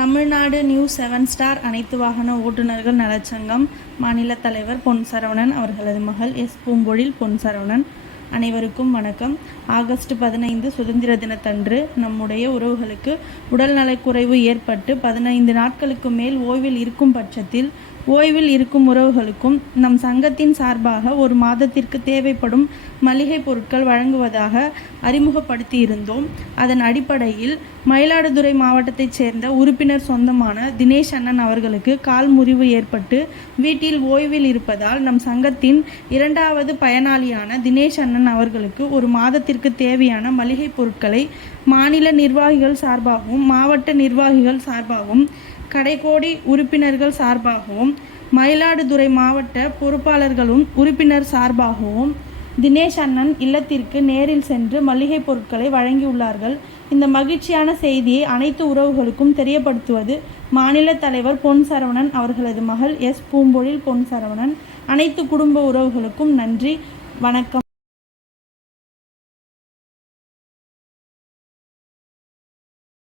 Tamil Nadu news 7 star அனைத்து வாகன ஓட்டுநர்கள் நலச்சங்கம் மாநில தலைவர் பொன் சரவணன் அவர்களது மகள் எஸ் பூம்பொழில் பொன் சரவணன். அனைவருக்கும் வணக்கம். ஆகஸ்ட் 15 சுதந்திர தினத்தன்று நம்முடைய உறவுகளுக்கு உடல் நலக்குறைவு ஏற்பட்டு 15 நாட்களுக்கு மேல் ஓய்வில் இருக்கும் பட்சத்தில் ஓய்வில் இருக்கும் உறவுகளுக்கும் நம் சங்கத்தின் சார்பாக ஒரு மாதத்திற்கு தேவைப்படும் மளிகை பொருட்கள் வழங்குவதாக அறிமுகப்படுத்தி இருந்தோம். அதன் அடிப்படையில் மயிலாடுதுறை மாவட்டத்தைச் சேர்ந்த உறுப்பினர் சொந்தமான தினேஷ் அண்ணன் அவர்களுக்கு கால் முறிவு ஏற்பட்டு வீட்டில் ஓய்வில் இருப்பதால் நம் சங்கத்தின் 2வது பயனாளியான தினேஷ் அண்ணன் அவர்களுக்கு ஒரு மாதத்திற்கு தேவையான மளிகை பொருட்களை மாநில நிர்வாகிகள் சார்பாகவும் மாவட்ட நிர்வாகிகள் சார்பாகவும் கடைக்கோடி உறுப்பினர்கள் சார்பாகவும் மயிலாடுதுறை மாவட்ட பொறுப்பாளர்களும் உறுப்பினர் சார்பாகவும் தினேஷ் அண்ணன் இல்லத்திற்கு நேரில் சென்று மளிகை பொருட்களை வழங்கியுள்ளார்கள். இந்த மகிழ்ச்சியான செய்தியை அனைத்து உறவுகளுக்கும் தெரியப்படுத்துவது மாநில தலைவர் பொன் சரவணன் அவர்களது மகள் எஸ் பூம்பொழில் பொன் சரவணன். அனைத்து குடும்ப உறவுகளுக்கும் நன்றி, வணக்கம்.